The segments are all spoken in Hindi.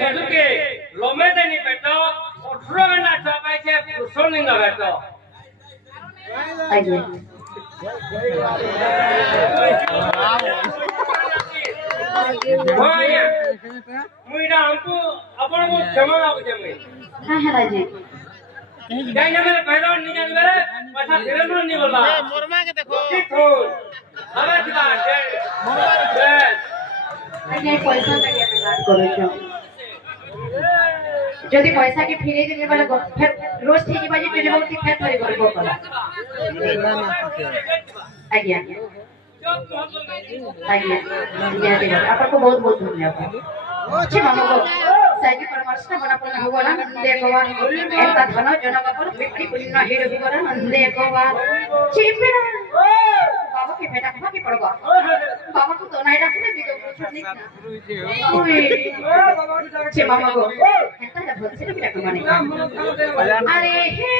सुजुकी लोमे देनी बेटो 18 घंटा चपाई के पुरुषों ना बेटो आइए भाई मुइरा हमको अपन को क्षमा मांगो जमे हां है राजी कहीं ना मेरे पहले नहीं जान मेरे पैसा फिर नहीं बोला मोरमा के देखो अरे किला आइए पैसा लगे बात करो छो যদি পয়সা কি ফিরে দিলে বলে ফের রোজ ঠিক বাজে চলে বলতি ফের ধরে গল্প করা আজ্ঞা आइए आपको बहुत बहुत धन्यवाद अच्छे मामू को साइड परामर्श का बना पड़ा होगा ना देखो वा एक बात बना जनक पर बिक्री पुलिस ना हीरो भी करा देखो वा चिपे ना बाबा के बेटा कहां की पड़वा बाबा को तो नहीं रखने भी तो कुछ नहीं ओए अच्छे मामू को ऐसा ना बोल से क्या कमाने अरे हे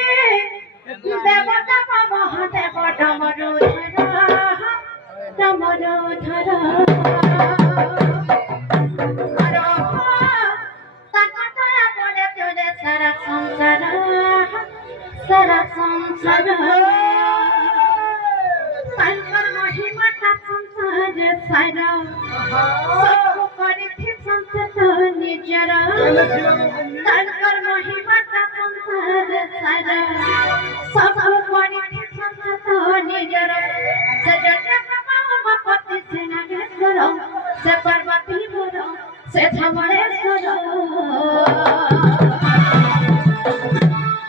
देवता बाबा हाथ बड़ा मरो तमरो धरा मरो तकता पड़े तोरे सारा संसार संकर महिमा का संसार सारा सब करे थे संत निजरा संकर महिमा का संसार सारा सब करे थे संत निजरा सजटा पति से नागेश्वर से पार्वती मोर से धमलेश्वर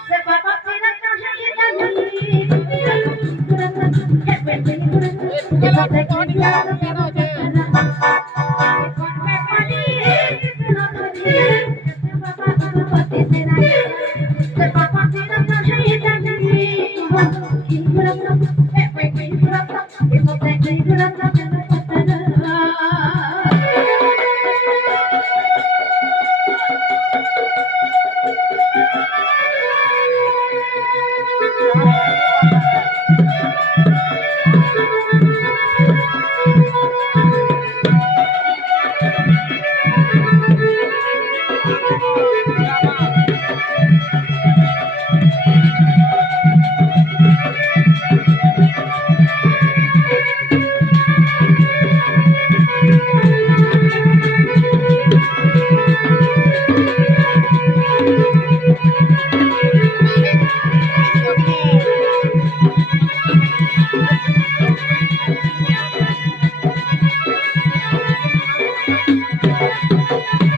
से पार्वती न कहे दनी हे बेटी ये सब देखी प्यार मेरा